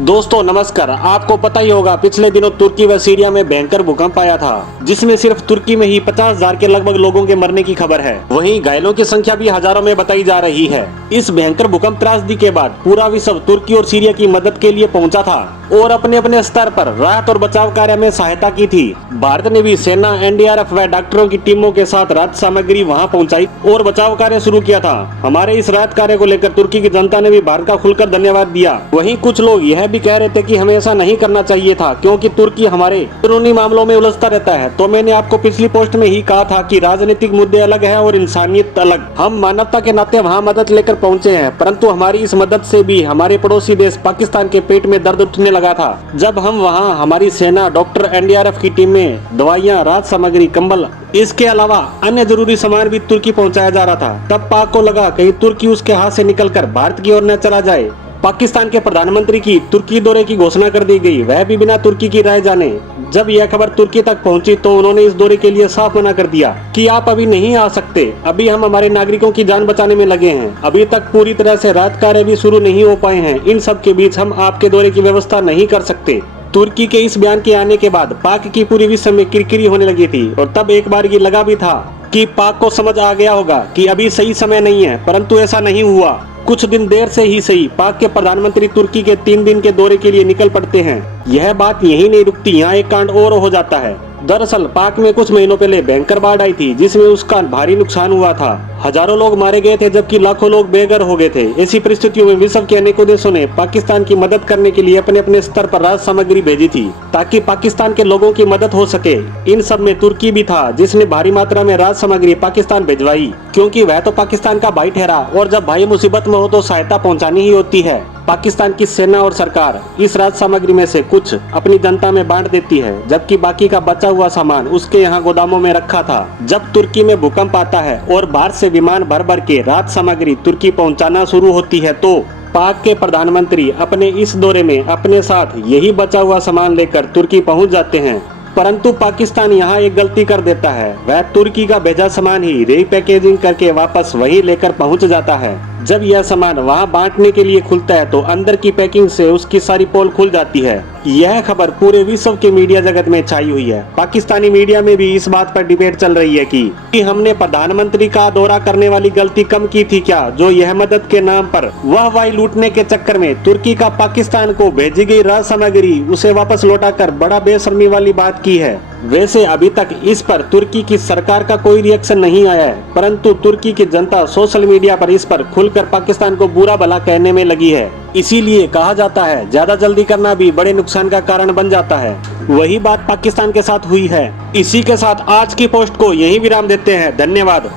दोस्तों नमस्कार। आपको पता ही होगा पिछले दिनों तुर्की व सीरिया में भयंकर भूकंप आया था, जिसमें सिर्फ तुर्की में ही 50,000 के लगभग लोगों के मरने की खबर है। वहीं घायलों की संख्या भी हजारों में बताई जा रही है। इस भयंकर भूकंप त्रासदी के बाद पूरा विश्व तुर्की और सीरिया की मदद के लिए पहुंचा था और अपने अपने स्तर पर राहत और बचाव कार्य में सहायता की थी। भारत ने भी सेना, एनडीआरएफ व डॉक्टरों की टीमों के साथ राहत सामग्री वहां पहुंचाई और बचाव कार्य शुरू किया था। हमारे इस राहत कार्य को लेकर तुर्की की जनता ने भी भारत का खुलकर धन्यवाद दिया। वहीं कुछ लोग यह भी कह रहे थे कि हमें ऐसा नहीं करना चाहिए था, क्योंकि तुर्की हमारे अंदरूनी मामलों में उलझता रहता है। तो मैंने आपको पिछली पोस्ट में ही कहा था कि राजनीतिक मुद्दे अलग है और इंसानियत अलग। हम मानवता के नाते वहाँ मदद लेकर पहुँचे हैं, परंतु हमारी इस मदद से भी हमारे पड़ोसी देश पाकिस्तान के पेट में दर्द उठने लगा था। जब हम वहाँ हमारी सेना, डॉक्टर, एनडीआरएफ की टीमें, दवाइयाँ, राहत सामग्री, कंबल, इसके अलावा अन्य जरूरी सामान भी तुर्की पहुंचाया जा रहा था, तब पाक को लगा कहीं तुर्की उसके हाथ से निकलकर भारत की ओर न चला जाए। पाकिस्तान के प्रधानमंत्री की तुर्की दौरे की घोषणा कर दी गई, वह भी बिना तुर्की की राय जाने। जब यह खबर तुर्की तक पहुंची तो उन्होंने इस दौरे के लिए साफ मना कर दिया कि आप अभी नहीं आ सकते, अभी हम हमारे नागरिकों की जान बचाने में लगे हैं। अभी तक पूरी तरह से राहत कार्य भी शुरू नहीं हो पाए हैं। इन सब के बीच हम आपके दौरे की व्यवस्था नहीं कर सकते। तुर्की के इस बयान के आने के बाद पाक की पूरी विश्व में किरकिरी होने लगी थी और तब एक बार ये लगा भी था कि पाक को समझ आ गया होगा कि अभी सही समय नहीं है, परंतु ऐसा नहीं हुआ। कुछ दिन देर से ही सही, पाक के प्रधानमंत्री तुर्की के 3 दिन के दौरे के लिए निकल पड़ते हैं। यह बात यही नहीं रुकती, यहाँ एक कांड और हो जाता है। दरअसल पाक में कुछ महीनों पहले भयंकर बाढ़ आई थी, जिसमें उसका भारी नुकसान हुआ था। हजारों लोग मारे गए थे, जबकि लाखों लोग बेघर हो गए थे। ऐसी परिस्थितियों में विश्व के अनेकों देशों ने पाकिस्तान की मदद करने के लिए अपने अपने स्तर पर राहत सामग्री भेजी थी, ताकि पाकिस्तान के लोगों की मदद हो सके। इन सब में तुर्की भी था, जिसने भारी मात्रा में राहत सामग्री पाकिस्तान भिजवाई, क्योंकि वह तो पाकिस्तान का भाई ठहरा और जब भाई मुसीबत में हो तो सहायता पहुँचानी ही होती है। पाकिस्तान की सेना और सरकार इस राहत सामग्री में से कुछ अपनी जनता में बांट देती है, जबकि बाकी का बचा हुआ सामान उसके यहाँ गोदामों में रखा था। जब तुर्की में भूकंप आता है और बाहर से विमान भर भर के राहत सामग्री तुर्की पहुँचाना शुरू होती है, तो पाक के प्रधानमंत्री अपने इस दौरे में अपने साथ यही बचा हुआ सामान लेकर तुर्की पहुँच जाते हैं। परंतु पाकिस्तान यहाँ एक गलती कर देता है, वह तुर्की का भेजा सामान ही रीपैकेजिंग करके वापस वही लेकर पहुँच जाता है। जब यह सामान वहाँ बांटने के लिए खुलता है तो अंदर की पैकिंग से उसकी सारी पोल खुल जाती है। यह खबर पूरे विश्व के मीडिया जगत में छाई हुई है। पाकिस्तानी मीडिया में भी इस बात पर डिबेट चल रही है कि हमने प्रधानमंत्री का दौरा करने वाली गलती कम की थी क्या, जो यह मदद के नाम पर वाहवाही लूटने के चक्कर में तुर्की का पाकिस्तान को भेजी गई राहत सामग्री उसे वापस लौटाकर बड़ा बेशर्मी वाली बात की है। वैसे अभी तक इस पर तुर्की की सरकार का कोई रिएक्शन नहीं आया है, परंतु तुर्की की जनता सोशल मीडिया पर इस पर खुलकर पाकिस्तान को बुरा भला कहने में लगी है। इसीलिए कहा जाता है ज्यादा जल्दी करना भी बड़े नुकसान का कारण बन जाता है। वही बात पाकिस्तान के साथ हुई है। इसी के साथ आज की पोस्ट को यही विराम देते हैं। धन्यवाद।